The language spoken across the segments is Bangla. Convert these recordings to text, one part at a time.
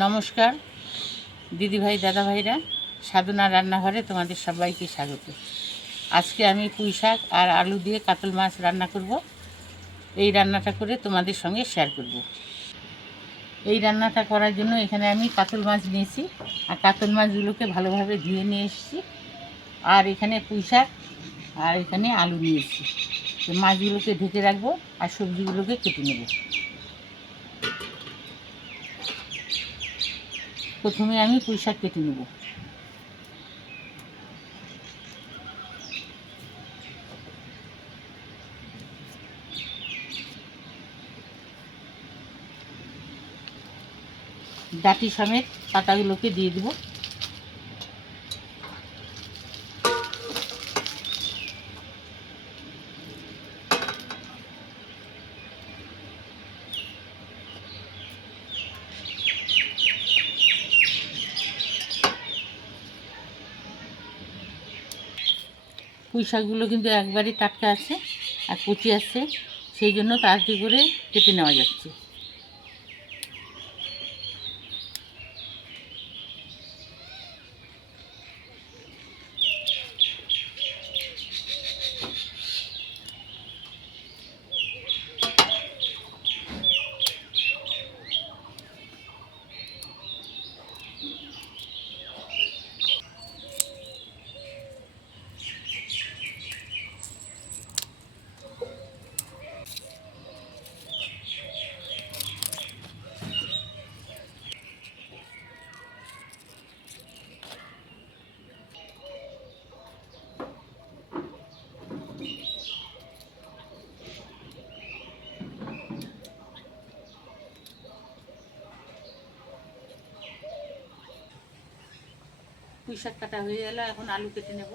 নমস্কার দিদিভাই দাদাভাইরা সাধনা রান্নাঘরে তোমাদের সবাইকে স্বাগত। আজকে আমি পুঁই শাক আর আলু দিয়ে কাতল মাছ রান্না করব। এই রান্নাটা করে তোমাদের সঙ্গে শেয়ার করব। এই রান্নাটা করার জন্য এখানে আমি কাতল মাছ নিয়েছি আর কাতল মাছগুলোকে ভালোভাবে ধুয়ে নিয়ে এসেছি। আর এখানে পুঁই শাক আর এখানে আলু নিয়েছি। মাছগুলোকে ঢেকে রাখব আর সবজিগুলোকে কেটে নেব। প্রথমে আমি পুঁই শাক কেটে নেব। ডাটি সমেত পাতাগুলোকে দিয়ে দেবো। পুঁই শাকগুলো কিন্তু একবারই টাটকা আছে আর কচি আছে, সেই জন্য তাড়াতাড়ি করে কেটে নেওয়া যাচ্ছে। পুঁই শাক কাটা হয়ে গেল এখন আলু কেটে নেব।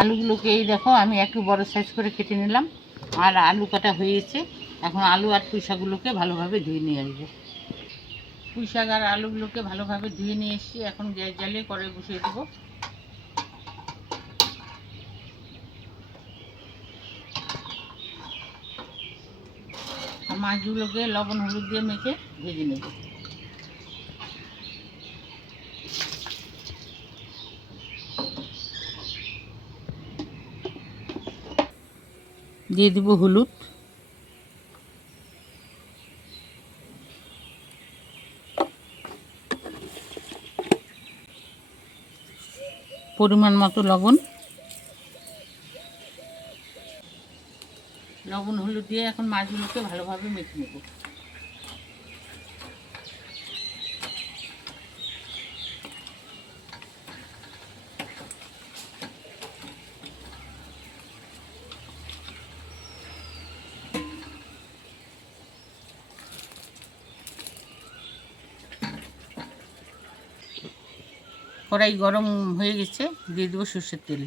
আলুগুলোকে এই দেখো, আমি একটু বড় সাইজ করে কেটে নিলাম। আর আলু কাটা হয়ে গেছে এখন আলু আর পুঁই শাকগুলোকে ভালোভাবে ধুয়ে নিয়ে আসব। পুঁই শাক আর আলুগুলোকে ভালোভাবে ধুয়ে নিয়ে এসেছি। এখন গ্যাস জ্বালিয়ে কড়াই বসিয়ে দেবো। মাছগুলোকে লবণ হলুদ দিয়ে মেখে ভেজে নেব। দিয়ে দিব হলুদ। পরিমাণ মতো লবণ। লবণ হলুদ দিয়ে এখন মাছগুলোকে ভালোভাবে মেখে নেব। কড়াই গরম হয়ে গেছে, দিয়ে দেবো সর্ষের তেল।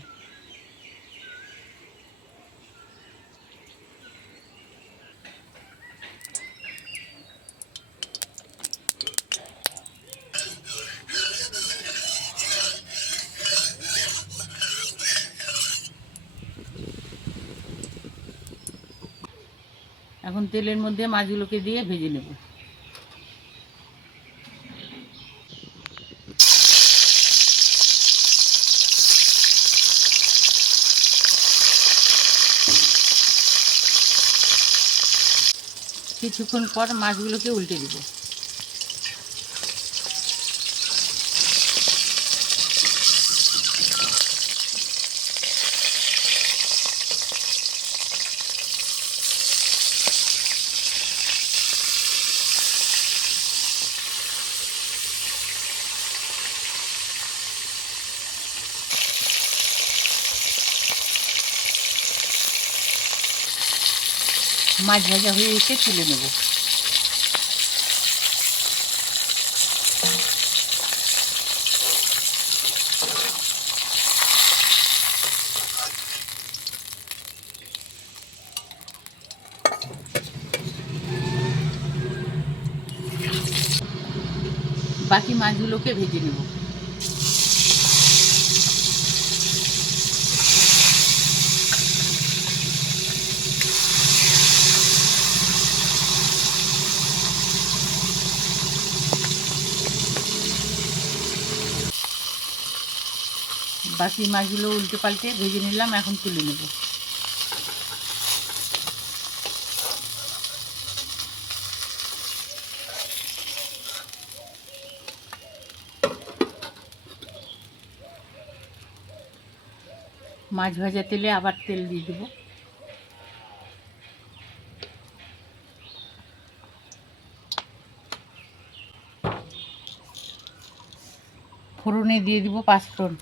এখন তেলের মধ্যে মাছগুলোকে দিয়ে ভেজে নেব। কিছুক্ষণ পর মাছগুলোকে উল্টে দিব। মাছ ভাজা হয়ে এসে তুলে নেব। বাকি মাছগুলোকে ভেজে নেব। বাকি মাছগুলো উল্টে পাল্টে ভেজে নিলাম, এখন তুলে নেব। মাছ ভাজা তেলে আবার তেল দিয়ে দেবো। ফোড়নে দিয়ে দিব পাঁচফোড়ন।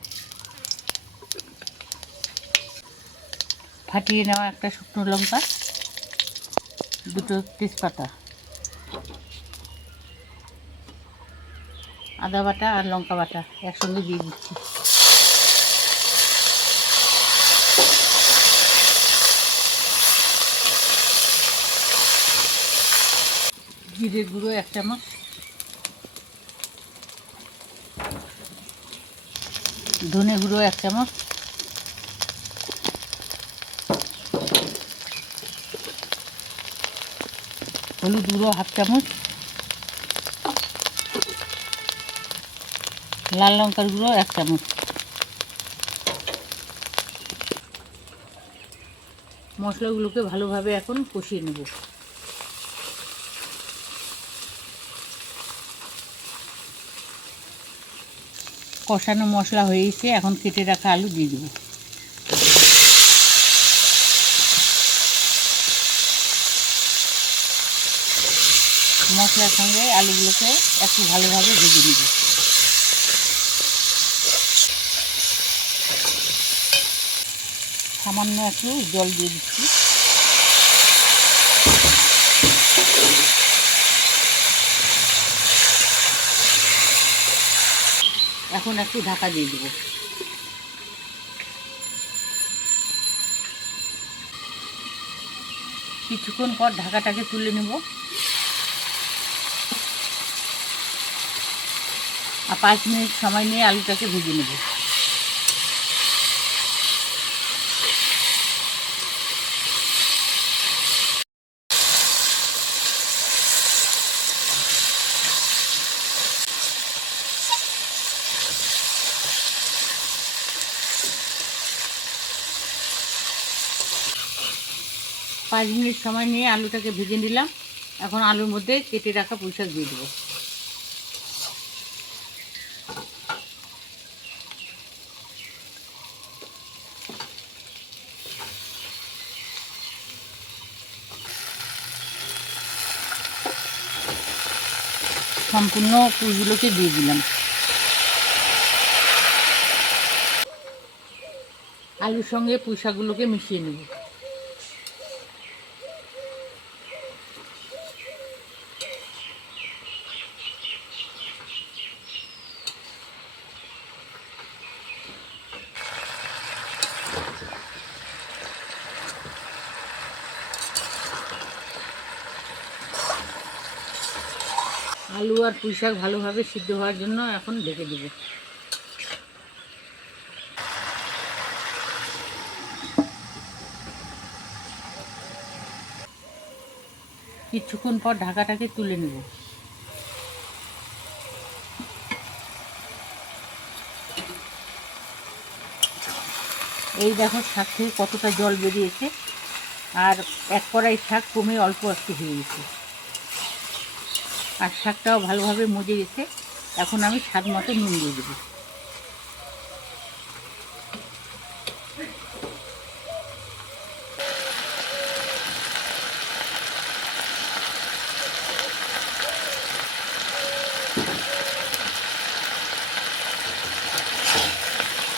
ফাটিয়ে নেওয়া একটা শুকনো লঙ্কা, দুটো তেজপাতা, আদা বাটা আর লঙ্কা বাটা একসঙ্গে দিয়ে দিচ্ছি। জিরে গুঁড়ো এক চামচ। ধনে গুঁড়ো এক চামচ। হলুদ গুঁড়ো হাফ চামচ। লাল লঙ্কার গুঁড়ো এক চামচ। মশলাগুলোকে ভালোভাবে এখন কষিয়ে নেব। কষানো মশলা হয়েছে এখন কেটে রাখা আলু দিয়ে দেবো। মশলার সঙ্গে আলুগুলোকে একটু ভালোভাবে ভেজে নেব। সামান্য একটু জল দিয়ে দিচ্ছি। এখন একটু ঢাকা দিয়ে দেবো। কিছুক্ষণ পর ঢাকাটাকে তুলে নেব। আর পাঁচ মিনিট সময় নিয়ে আলুটাকে ভেজে নেব। পাঁচ মিনিট সময় নিয়ে আলুটাকে ভেজে নিলাম। এখন আলুর মধ্যে কেটে রাখা পুঁইশাক দিয়ে দেবো। সম্পূর্ণ পুঁইগুলোকে দিয়ে দিলাম। আলুর সঙ্গে পুঁইশাকগুলোকে মিশিয়ে নেব। আলু আর পুঁই শাক ভালোভাবে সিদ্ধ হওয়ার জন্য এখন ঢেকে দেবো। কিছুক্ষণ পর ঢাকাটাকে তুলে নেব। এই দেখো শাক থেকে কতটা জল বেরিয়েছে, আর এক কড়াই শাক কমে অল্প একটু হয়ে গেছে। আর শাকটাও ভালোভাবে মজে গেছে। এখন আমি স্বাদ মতো নুন দিয়ে দেবো।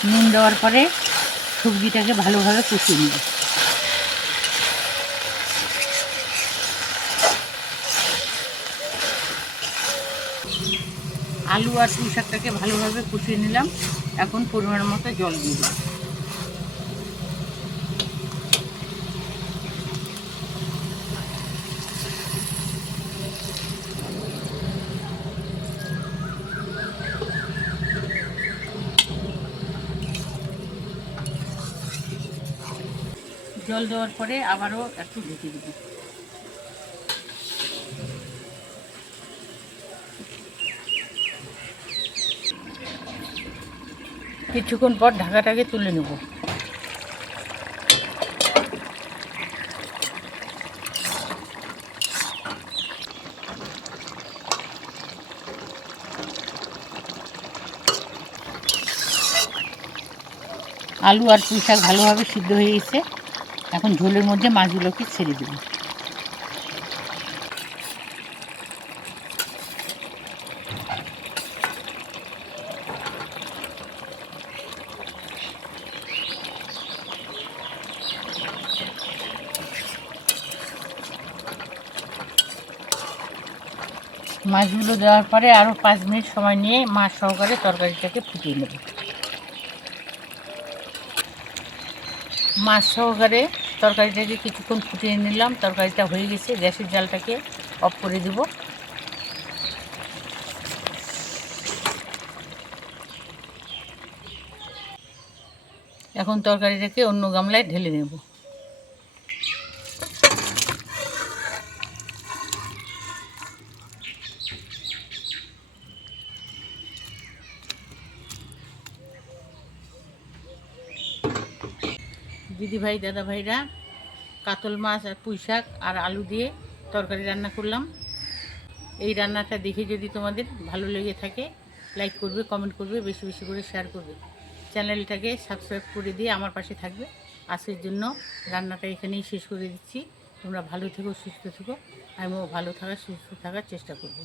নুন দেওয়ার পরে সবজিটাকে ভালোভাবে কষিয়ে নেব। আলু আর পুঁই শাকটাকে ভালোভাবে কষিয়ে নিলাম। এখন পরিমাণ মতো জল দিয়ে দিলাম। জল দেওয়ার পরে আবারও একটু ঢেকে দেবো। কিছুক্ষণ পর ঢাকাটাকে তুলে নেব। আলু আর পুঁই শাক ভালোভাবে সিদ্ধ হয়ে গেছে। এখন ঝোলের মধ্যে মাছগুলোকে ছেড়ে দেব। মাছগুলো দেওয়ার পরে আরও পাঁচ মিনিট সময় নিয়ে মাছ সহকারে তরকারিটাকে ফুটিয়ে নেব। মাছ সহকারে তরকারিটাকে কিছুক্ষণ ফুটিয়ে নিলাম, তরকারিটা হয়ে গেছে, গ্যাসের জালটাকে অফ করে দেব। এখন তরকারিটাকে অন্য গামলায় ঢেলে নেব। দিদি ভাই, দাদা ভাইরা, কাতল মাছ আর পুঁই শাক আর আলু দিয়ে তরকারি রান্না করলাম। এই রান্নাটা দেখে যদি তোমাদের ভালো লেগে থাকে লাইক করবে কমেন্ট করবে, বেশি বেশি করে শেয়ার করবে। চ্যানেলটাকে সাবস্ক্রাইব করে দিয়ে আমার পাশে থাকবে। আজকের জন্য রান্নাটা এখানেই শেষ করে দিচ্ছি। তোমরা ভালো থেকো, সুস্থ থেকো। আমিও ভালো থাকার, সুস্থ থাকার চেষ্টা করব।